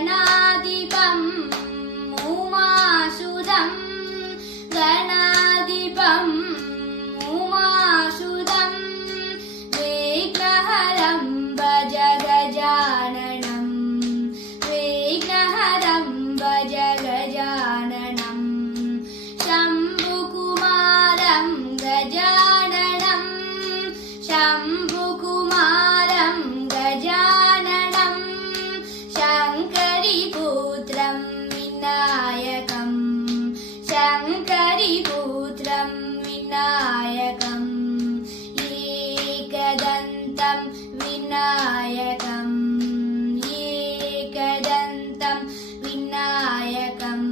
गणाधिपम् उमासुदम् गणाधिपम् उमासुदम् विघ्नहरं भज गजाननम् विघ्नहरं भज गजाननम् शम्भुकुमारं गजाननम् शम्भुकुमारं गजाननम् शङ्करीपुत्रं विनायकम् शङ्करीपुत्रं विनायकम् एकदन्तं विनायकम् एकदन्तं विनायकम्